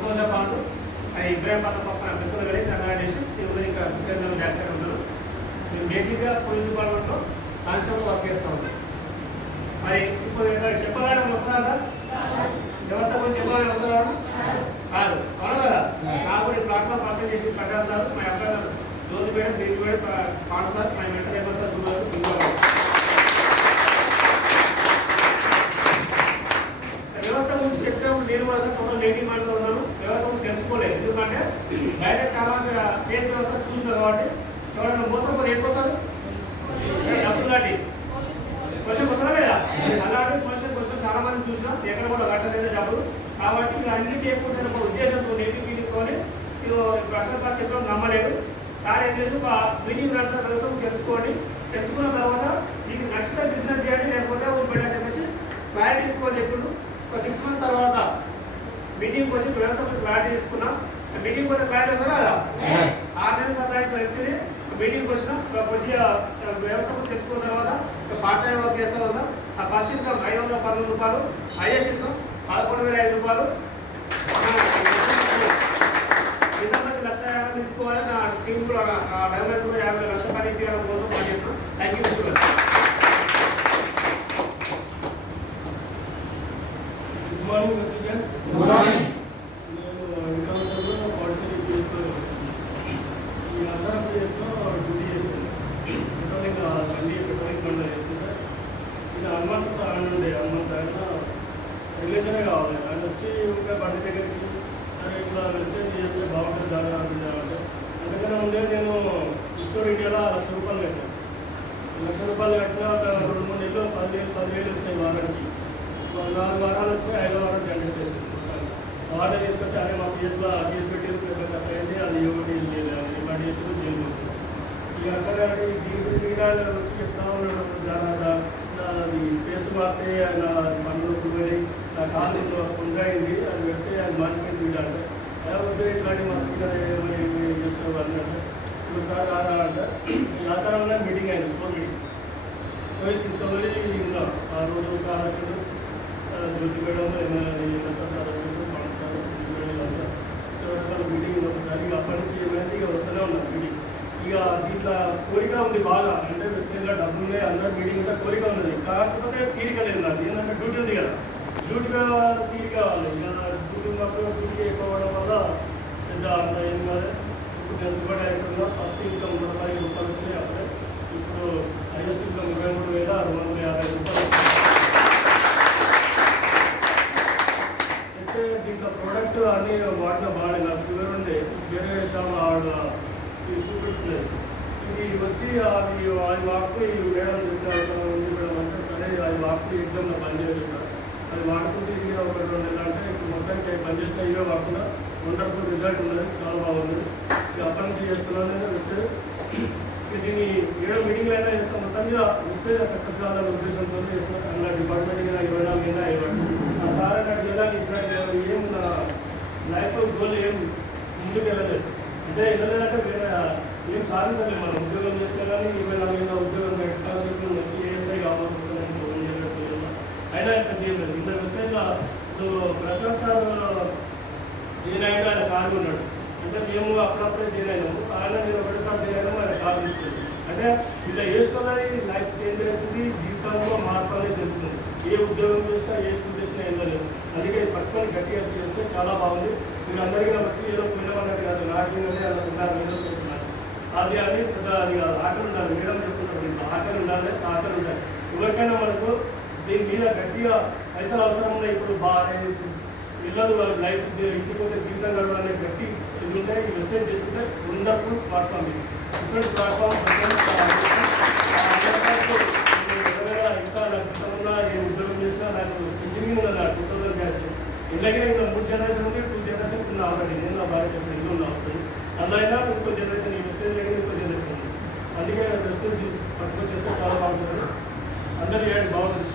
సంతోషపాలు ఇబ్రాహిం పట్ల పక్కన పెద్దలు వెళ్ళి కంగ్రాచులేషన్ తిరుమల ఇంకా ఇంటర్నల్ బ్యాక్ సైడ్ ఉంటారు. మేము బేసిక్గా పోలీస్ డిపార్ట్మెంట్లో కానిస్టేబుల్ వర్క్ చేస్తూ ఉంటాం. మరి ఇప్పుడు చెప్పగలడం వస్తుందా సార్? వ్యవస్థ గురించి చెప్పగలడం వస్తుందా? కాదు అవును కదా. నాకు ఈ ప్లాట్ఫామ్ పరిచయం చేసి ప్రసాద్ సార్, మా అబ్బాయి జ్యోతి మేడం, దీని మేడం, పాట సార్, మా వెంటనే సార్ వ్యవస్థ గురించి చెప్పేప్పుడు నేను కూడా సార్ కొంత లేటింగ్ మాటలో ఉన్నాను. వ్యవస్థ గురించి తెలుసుకోలేదు. ఎందుకంటే బయట చాలా మంది ఫేక్ వ్యవస్థ చూసినారు కాబట్టి ఎవరైనా మోసం పోతే ఎక్కువ సార్ డబ్బులు కాటి క్వశ్చన్ వస్తున్నా లేదా అలాంటి క్వశ్చన్ చాలా మంది చూసినా ఎక్కడ కూడా కట్టలేదు డబ్బులు. కాబట్టి ఇలా అన్నిటి ఎక్కువ ఒక ఉద్దేశంతో నెగిటివ్ ఫీలింగ్తోనే ప్రశ్న సార్ చెప్పడం నమ్మలేదు. సార్ ఏం చేసి ఒక మీటింగ్ రాడు సార్ వ్యవస్థ తెలుసుకోండి. తెలుసుకున్న తర్వాత మీకు నచ్చిన బిజినెస్ చేయండి, లేకపోతే వదిలిపెట్టని చెప్పేసి క్లారిటీ తీసుకోని చెప్పుడు. ఒక 6 months తర్వాత మీటింగ్కి వచ్చి వ్యవస్థ క్లారిటీ తీసుకున్నాం. మీటింగ్ పోతే క్లారిటీ వస్తారా కదా? 6 నెలలు సతాయించిన వ్యక్తిని మీటింగ్కి వచ్చిన కొద్దిగా వ్యవస్థ తెలుసుకున్న తర్వాత పార్ట్ టైం వర్క్ చేస్తాం సార్. ఆ ఫస్ట్ ఇన్కమ్ 511 రూపాయలు, హైయెస్ట్ ఇన్కమ్ 11,005 రూపాయలు. 1,50,000 తీసుకోవాలి. నా టీం కూడా డెవలప్ కూడా 50 లక్షల పని తీయడం కోసం పనిచేస్తున్నాం. Thank you. Good morning mister gents. Good morning. నేను ఇన్కమ్ సర్వీస్లో పాలిసీ పిఎస్లో ఈ ఆచారం పిఎస్లో డ్యూటీ చేస్తాను. పెట్రోలింగ్ బండి పెట్రోలింగ్ బండ్లో చేస్తుంటే ఇది హనుమంత్ సార్ అని ఉండే హనుమంత్ ఆయన రిలేషనే కావాలి. ఆయన వచ్చి ఇంకా బండి దగ్గరికి సరే ఇట్లా వెస్టేజ్ చేస్తే బాగుంటుంది దాని అంటే అందుకనే ఉండే నేను స్టోర్ ఇండియాలో 1,00,000 రూపాయలు కట్టాను. 1,00,000 రూపాయలు కట్టినా ఒక 2-3 నెలలు 10,000 వచ్చినాయి వారానికి. 4 వారాలు వచ్చినాయి, 5వ వారం జనరేట్ చేసింది. వాటర్ తీసుకొచ్చి అదే మా పిఎస్లో కేసు పెట్టి పేపర్ కట్టయింది. అది ఒకటి రిమాండ్ చేసి జైలు ఉంటుంది. ఇక అక్కడ దీని గురించి వచ్చి చెప్తా ఉన్నాడు. అది పేస్ట్ మారితే ఆయన పనులు పోయి నా కాలు ఉండాయింది, అది పెడితే అది మానిపోయింది వీడంటే వద్దు ఇట్లాంటి మస్తు చేస్తున్నావు అన్నట్టు. ఇప్పుడు సార్ రారా అంటే ఈ ఆచారంలో మీటింగ్ అయింది, స్కూల్ మీటింగ్ పోయి తీసుకొని ఉన్నాం. ఆ రోజు సార్ వచ్చాడు, జ్యోతి మేడం, సార్ వచ్చాడు, పాండ సార్, వచ్చేవాళ్ళు మీటింగ్ ఒకసారి. ఇక అప్పటి నుంచి ఏమైంది ఇక వస్తూనే ఉన్నాం మీటింగ్. ఇక దీంట్లో కోరిక ఉంది బాగా, అంటే వెస్టేజ్లో డబ్బులు ఉన్నాయి, అందరూ మీటింగ్ ఉంటే కోరిక ఉన్నది. కాకపోతే తీరిక లేదు నాకు, ఏంటంటే డ్యూటీ ఉంది కదా, డ్యూటీగా తీరిక కావాలి. ఇక డ్యూటీ ఉన్నప్పుడు డ్యూటీ ఎక్కువ అవ్వడం వల్ల పెద్ద అంత ఏం కాదు. ఇప్పుడు తెలుసుబడి అయిపోయిందా ఫస్ట్ ఇన్కమ్ 35 రూపాయలు వచ్చినాయి. అప్పుడే ఇప్పుడు హైయెస్ట్ ఇన్కమ్ 23,650 రూపాయలు. అయితే దీంట్లో ప్రోడక్ట్ అన్నీ వాడిన బాగా నాకు షుగర్ ఉండే వేరే షాప్ ఆడ చూపెట్టలేదు. ఇది వచ్చి అది వాడుతూ ఈ మేడం మేడం అంటే సరే అది వాడుతూ ఎగ్జామ్లో పనిచేయలేదు సార్. అది వాడుకుంటే ఇది ఒక 2 నెలలు అంటే ఇప్పుడు మొత్తానికి పనిచేసిన ఇవే వాడుతున్నా. వండర్ఫుల్ రిజల్ట్ ఉన్నది, చాలా బాగుంది. ఇక అప్పటి నుంచి చేస్తున్నాను నేను వెస్టేజ్. దీన్ని 7 మీటింగ్లు అయినా చేస్తాను. మొత్తంగా వెస్టేజ్ సక్సెస్ కావాలనే ఉద్దేశంతో చేస్తున్నాను. అలా డిపార్ట్మెంట్ కింద 24 కింద ఆ సార్ అన్నట్టు చేయాలి. ఇప్పుడు ఏం నా లైఫ్ గోల్ ఏం ముందుకు వెళ్ళలేదు. అంటే వెళ్ళలేదంటే వేరే ఏం సాధించలేదు. మనం ఉద్యోగం చేసినా కానీ 24 ఉద్యోగం ఎక్స్ట్రాషిప్ నెక్స్ట్ ఏఎస్ఐ కావాలనుకుంటున్నాను. అయినా పెద్ద ఏం లేదు. ఇంత వెస్టేజ్లో ప్రశాంత్ సార్ జాయిన్ అయ్యాడు, ఆయన కారు ఉన్నాడు. అంటే మేము అప్పుడప్పుడే జాయిన్ అయినాము. ఆయన నేను ఒకటిసారి జాయిన్ అయినాము, ఆయన కారు తీసుకుంది. అంటే ఇలా వేసుకోవాలి, లైఫ్ చేంజ్ అవుతుంది, జీవితంలో మార్పు అనేది జరుగుతుంది. ఏ ఉద్యోగం చేసినా ఏ చేసినా ఏం లేదు. అందుకే పట్టుకొని గట్టిగా చేస్తే చాలా బాగుంది. మీరు అందరికీ వచ్చి ఏదో పిల్లమన్నట్టు కాదు, నాటిందంటే అలా ఉన్నారు, వీడియోస్ చెప్తున్నారు. అది అని పెద్ద అది ఆటలు ఉండాలి. మేడం చెప్తున్నారు ఆటలు ఉండాలి, ఆటలు ఉండాలి. ఎవరికైనా మనకు దీని మీద గట్టిగా పైసలు అవసరం ఉన్నాయి. ఇప్పుడు బాగా పిల్లలు వాళ్ళ లైఫ్ ఇంటిపోతే జీవితం గడవాలనే గట్టి ఇది ఉంటాయి. వెస్టేజ్ చేసుకుంటే వండర్ఫుల్ ప్లాట్ఫామ్. ఇది డిఫరెంట్ ప్లాట్ఫామ్. ఇంకా నాకు ఏ ఉద్యోగం చేసినా నాకు ఇంజనీరింగ్ ఉన్నది. 2000 బ్యాచ్ ఇలాగే ఇంకా 3 జనరేషన్ ఉంది. 2 జనరేషన్ ఉన్న ఆల్రెడీ నేను నా భార్య చేస్తాను, ఇల్లు ఉన్న వస్తుంది. అందులో అయినా ఇంకో జనరేషన్ ఈ వెస్టేజ్ లేక ఇంకో జనరేషన్ ఉంది. అందుకే వెస్టేజ్ పట్టుకొని చేస్తే చాలా బాగుంటుంది. అందరూ చేయండి, బాగుంటుంది.